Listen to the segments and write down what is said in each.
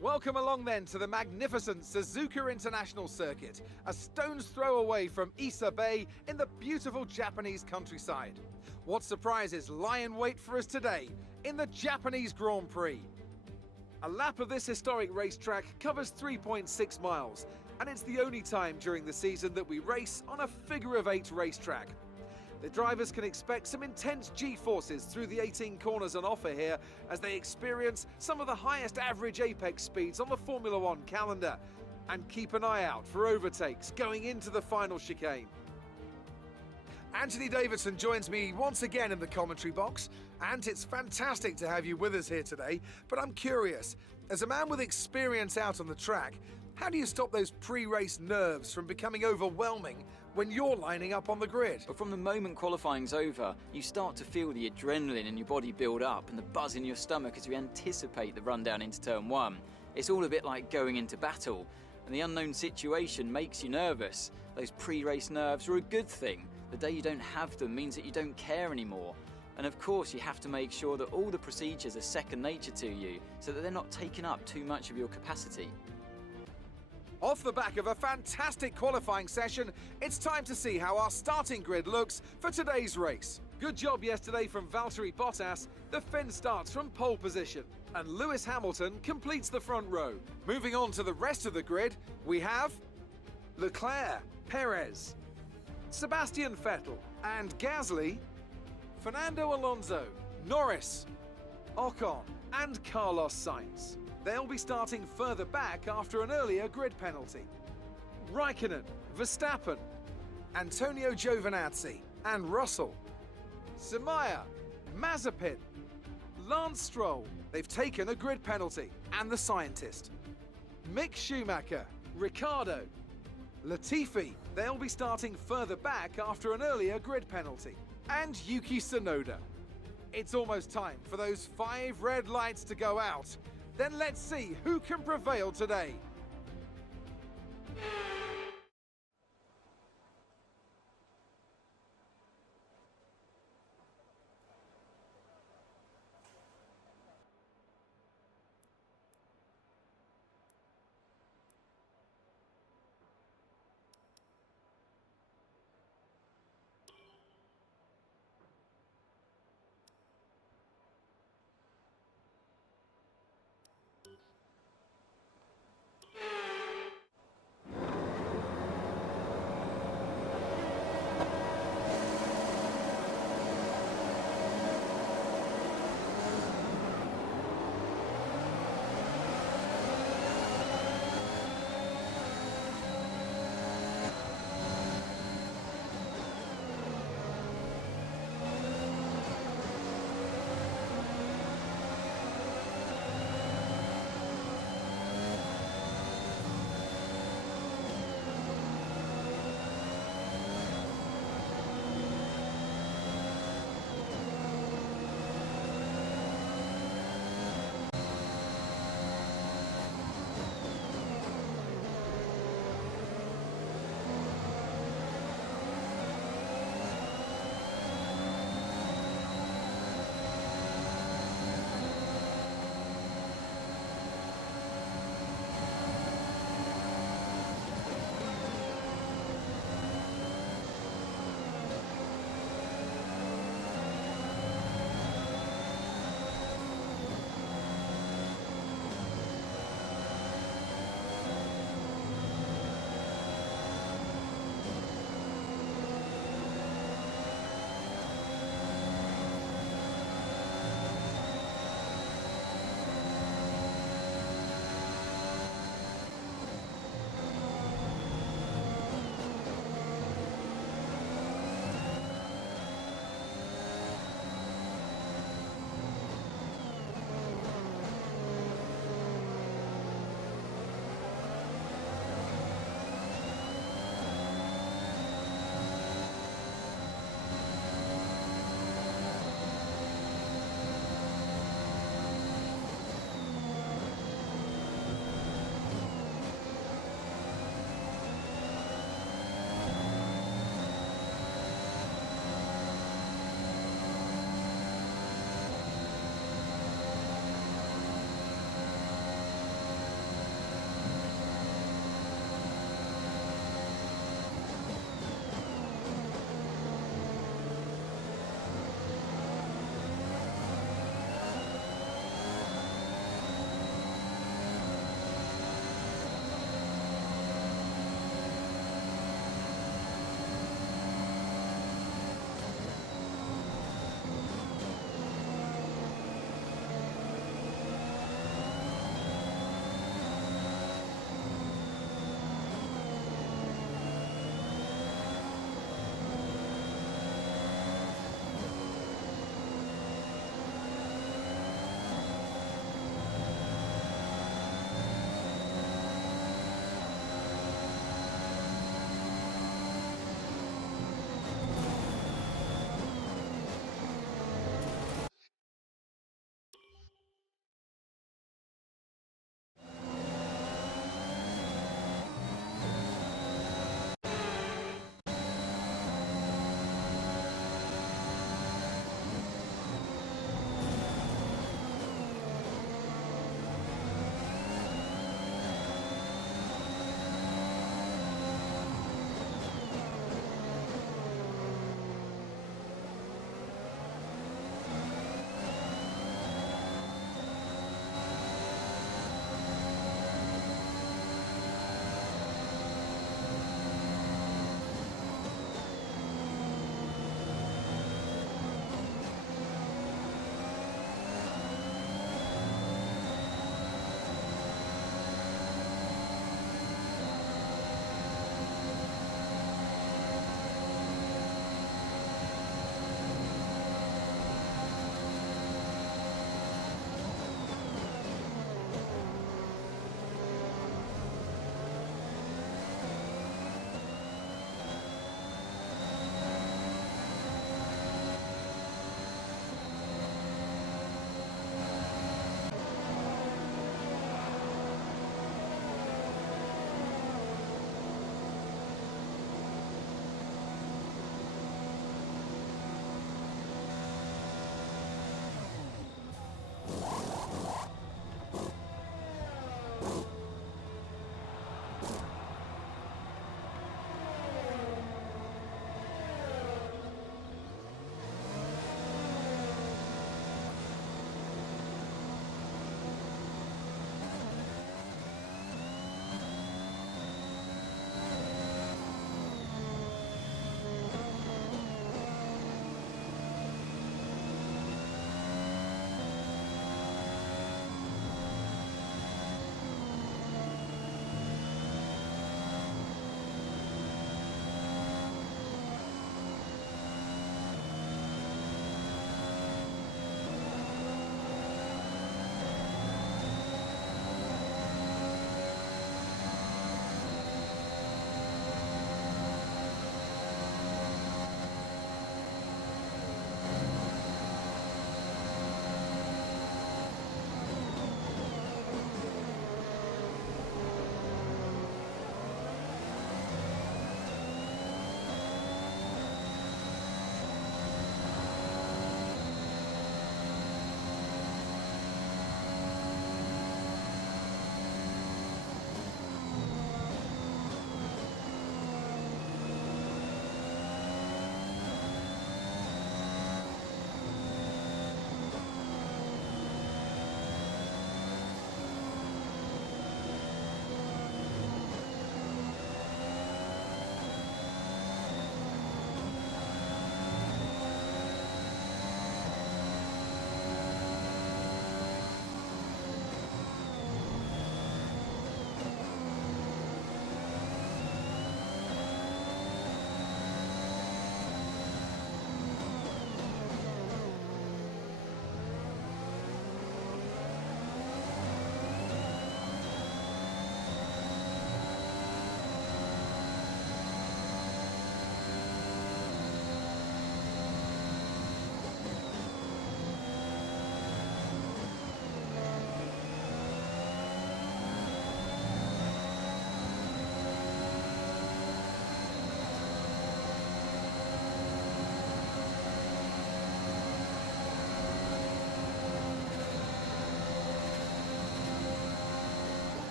Welcome along then to the magnificent Suzuka International Circuit, a stone's throw away from Ise Bay in the beautiful Japanese countryside. What surprises lie in wait for us today in the Japanese Grand Prix? A lap of this historic racetrack covers 3.6 miles, and it's the only time during the season that we race on a figure-of-8 racetrack. The drivers can expect some intense G-forces through the 18 corners on offer here as they experience some of the highest average apex speeds on the Formula One calendar. And keep an eye out for overtakes going into the final chicane. Anthony Davidson joins me once again in the commentary box, and it's fantastic to have you with us here today. But I'm curious, as a man with experience out on the track, how do you stop those pre-race nerves from becoming overwhelming when you're lining up on the grid? But from the moment qualifying's over, you start to feel the adrenaline in your body build up and the buzz in your stomach as you anticipate the run down into turn one. It's all a bit like going into battle, and the unknown situation makes you nervous. Those pre-race nerves are a good thing. The day you don't have them means that you don't care anymore. And of course, you have to make sure that all the procedures are second nature to you so that they're not taking up too much of your capacity. Off the back of a fantastic qualifying session, it's time to see how our starting grid looks for today's race. Good job yesterday from Valtteri Bottas. The Finn starts from pole position, and Lewis Hamilton completes the front row. Moving on to the rest of the grid, we have Leclerc, Perez, Sebastian Vettel and Gasly, Fernando Alonso, Norris, Ocon and Carlos Sainz. They'll be starting further back after an earlier grid penalty. Raikkonen, Verstappen, Antonio Giovinazzi and Russell, Samaya, Mazepin, Lance Stroll, they've taken a grid penalty, and the scientist. Mick Schumacher, Ricciardo, Latifi, they'll be starting further back after an earlier grid penalty. And Yuki Tsunoda. It's almost time for those 5 red lights to go out. Then let's see who can prevail today.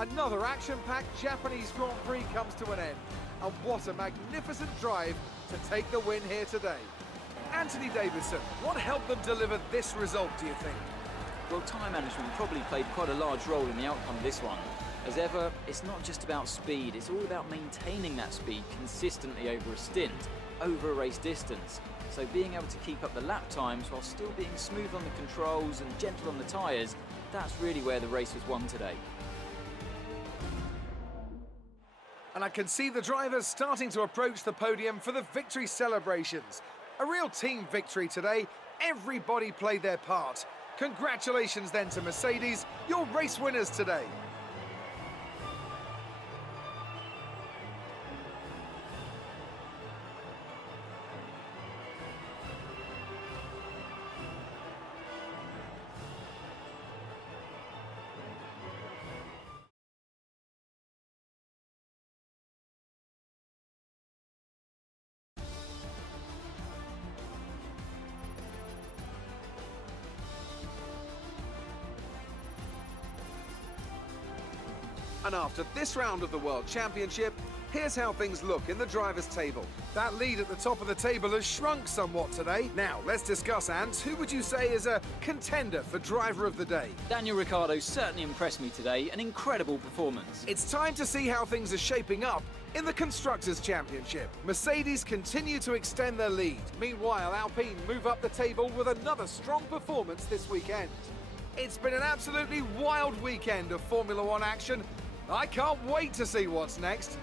Another action-packed Japanese Grand Prix comes to an end. And what a magnificent drive to take the win here today. Anthony Davidson, what helped them deliver this result, do you think? Well, time management probably played quite a large role in the outcome of this one. As ever, it's not just about speed, it's all about maintaining that speed consistently over a stint, over a race distance. So being able to keep up the lap times while still being smooth on the controls and gentle on the tyres, that's really where the race was won today. And I can see the drivers starting to approach the podium for the victory celebrations. A real team victory today. Everybody played their part. Congratulations then to Mercedes, your race winners today. And after this round of the World Championship, here's how things look in the drivers' table. That lead at the top of the table has shrunk somewhat today. Now, let's discuss, Ant. Who would you say is a contender for driver of the day? Daniel Ricciardo certainly impressed me today, an incredible performance. It's time to see how things are shaping up in the Constructors' Championship. Mercedes continue to extend their lead. Meanwhile, Alpine move up the table with another strong performance this weekend. It's been an absolutely wild weekend of Formula One action. I can't wait to see what's next.